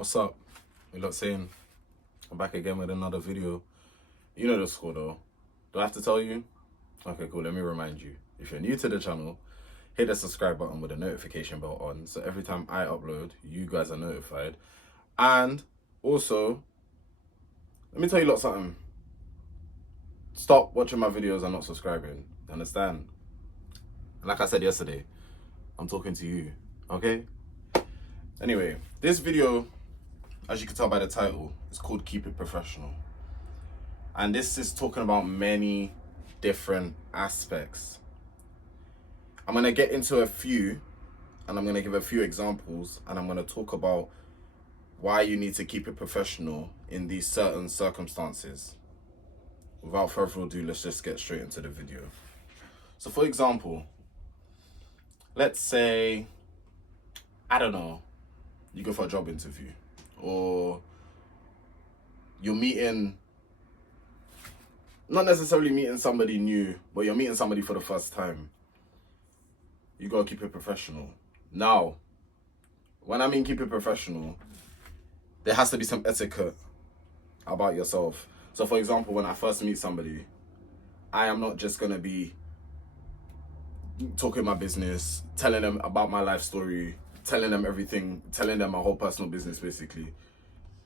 What's up? You lot saying I'm back again with another video. You know the score though. Do I have to tell you? Okay, cool. Let me remind you. If you're new to the channel, hit the subscribe button with the notification bell on, so every time I upload, you guys are notified. And also, let me tell you lot something. Stop watching my videos and not subscribing. Understand? Like I said yesterday, I'm talking to you. Okay? Anyway, this video, as you can tell by the title, it's called Keep It Professional. And this is talking about many different aspects. I'm going to get into a few, and I'm going to give a few examples, and I'm going to talk about why you need to keep it professional in these certain circumstances. Without further ado, let's just get straight into the video. So for example, let's say, I don't know, you go for a job interview, or you're meeting, not necessarily meeting somebody new, but you're meeting somebody for the first time. You gotta keep it professional. Now, when I mean keep it professional, there has to be some etiquette about yourself. So for example, when I first meet somebody, I am not just gonna be talking my business, telling them about my life story, telling them everything, telling them my whole personal business basically.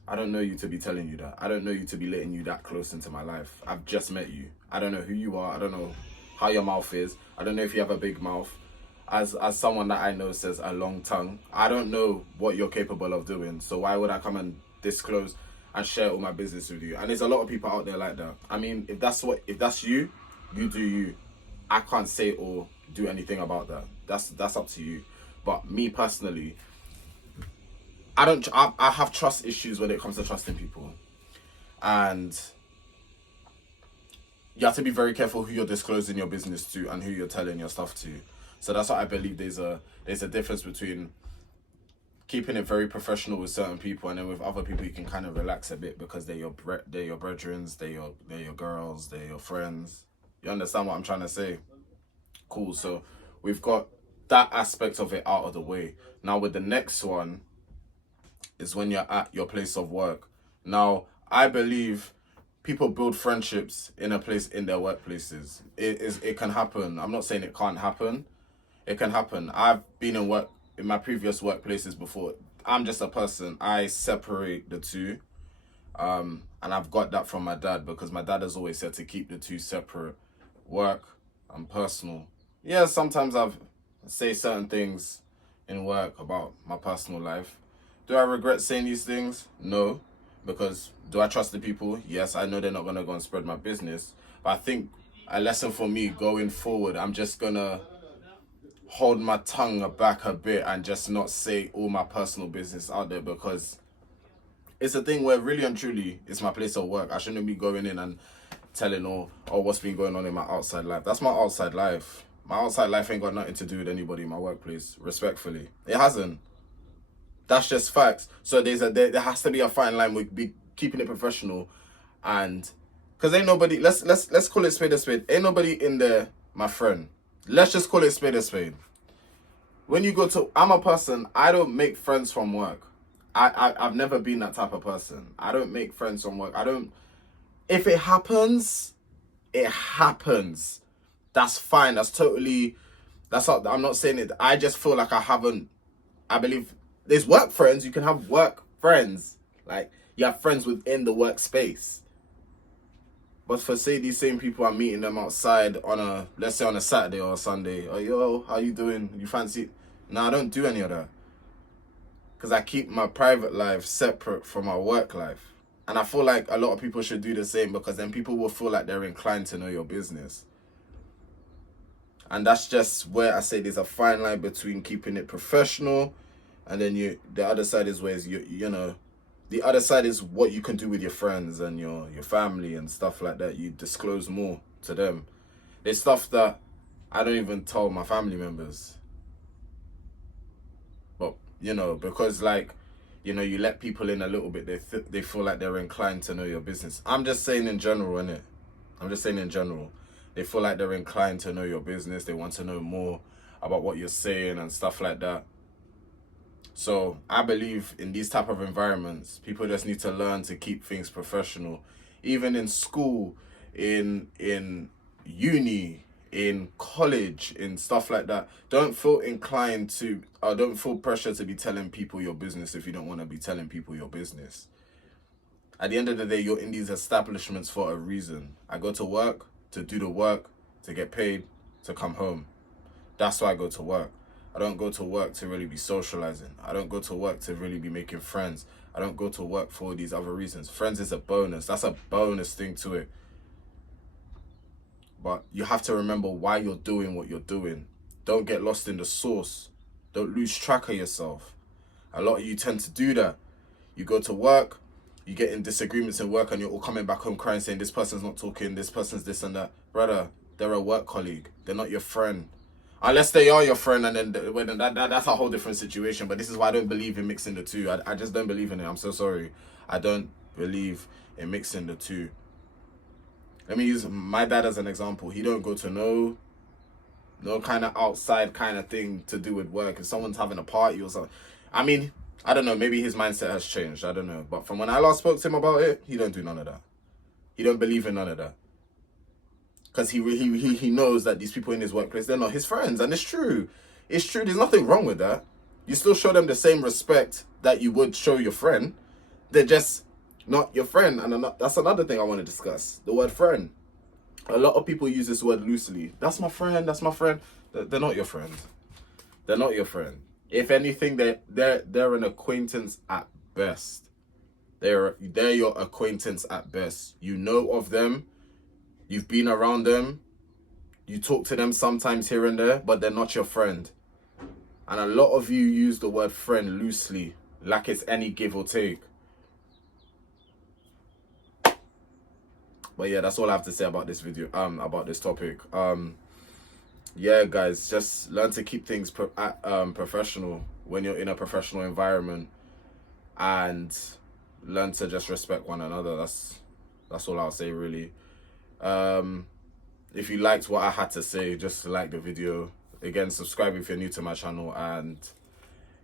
I don't know you to be telling you that. I don't know you to be letting you that close into my life. I've just met you. I don't know who you are. I don't know how your mouth is. I don't know if you have a big mouth. As someone that I know says a long tongue, I don't know what you're capable of doing. So why would I come and disclose and share all my business with you? And there's a lot of people out there like that. I mean, if that's you, you do you. I can't say or do anything about that. That's up to you. But me personally, I have trust issues when it comes to trusting people. And you have to be very careful who you're disclosing your business to and who you're telling your stuff to. So that's why I believe there's a difference between keeping it very professional with certain people, and then with other people you can kind of relax a bit because they're your brethrens, they're your girls, they're your friends. You understand what I'm trying to say? Cool. So we've got that aspect of it out of the way. Now with the next one is when you're at your place of work. Now, I believe people build friendships in their workplaces. It can happen. I'm not saying it can't happen. It can happen. I've been in my previous workplaces before. I'm just a person. I separate the two. And I've got that from my dad because my dad has always said to keep the two separate, work and personal. Yeah, sometimes I've say certain things in work about my personal life. Do I regret saying these things? No. Because do I trust the people? Yes, I know they're not going to go and spread my business. But I think a lesson for me going forward, I'm just going to hold my tongue back a bit and just not say all my personal business out there, because it's a thing where really and truly it's my place of work. I shouldn't be going in and telling all what's been going on in my outside life. That's my outside life. My outside life ain't got nothing to do with anybody in my workplace, respectfully. It hasn't. That's just facts. So there has to be a fine line with keeping it professional, and because ain't nobody, let's call it spade a spade. Ain't nobody in there, my friend. Let's just call it spade a spade. When you go to, I'm a person, I don't make friends from work. I've never been that type of person. I don't make friends from work. If it happens, it happens. That's fine. That's totally, I'm not saying it. I just feel like I believe there's work friends. You can have work friends. Like, you have friends within the workspace. But for say these same people, I'm meeting them outside let's say on a Saturday or a Sunday. Oh, yo, how you doing? You fancy? No, I don't do any of that. Because I keep my private life separate from my work life. And I feel like a lot of people should do the same, because then people will feel like they're inclined to know your business. And that's just where I say there's a fine line between keeping it professional, and then the other side is where the other side is what you can do with your friends and your family and stuff like that. You disclose more to them. There's stuff that I don't even tell my family members. But, because you let people in a little bit, they feel like they're inclined to know your business. I'm just saying in general, innit? I'm just saying in general. They feel like they're inclined to know your business. They want to know more about what you're saying and stuff like that. So I believe in these type of environments, people just need to learn to keep things professional. Even in school, in uni, in college, in stuff like that. Don't feel inclined to, or don't feel pressure to be telling people your business if you don't want to be telling people your business. At the end of the day, you're in these establishments for a reason. I go to work to do the work, to get paid, to come home. That's why I go to work. I don't go to work to really be socializing. I don't go to work to really be making friends. I don't go to work for these other reasons. Friends is a bonus. That's a bonus thing to it. But you have to remember why you're doing what you're doing. Don't get lost in the sauce. Don't lose track of yourself. A lot of you tend to do that. You go to work, you get in disagreements in work, and you're all coming back home crying, saying this person's not talking, this person's this and that. Brother, they're a work colleague. They're not your friend. Unless they are your friend, and then that's a whole different situation. But this is why I don't believe in mixing the two. I just don't believe in it. I'm so sorry. I don't believe in mixing the two. Let me use my dad as an example. He don't go to no kind of outside kind of thing to do with work. If someone's having a party or something, I mean, I don't know. Maybe his mindset has changed. I don't know. But from when I last spoke to him about it, he don't do none of that. He don't believe in none of that. Because he knows that these people in his workplace, they're not his friends. And it's true. It's true. There's nothing wrong with that. You still show them the same respect that you would show your friend. They're just not your friend. And that's another thing I want to discuss. The word friend. A lot of people use this word loosely. That's my friend. That's my friend. They're not your friend. They're not your friend. If anything, they're an acquaintance at best. They're your acquaintance at best. You know of them. You've been around them. You talk to them sometimes here and there, but they're not your friend. And a lot of you use the word friend loosely, like it's any give or take. But yeah, that's all I have to say about this video, about this topic. Yeah, guys, just learn to keep things professional when you're in a professional environment, and learn to just respect one another. That's all I'll say, really. If you liked what I had to say, just like the video. Again, subscribe if you're new to my channel, and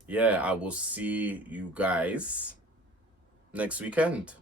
yeah, I will see you guys next weekend.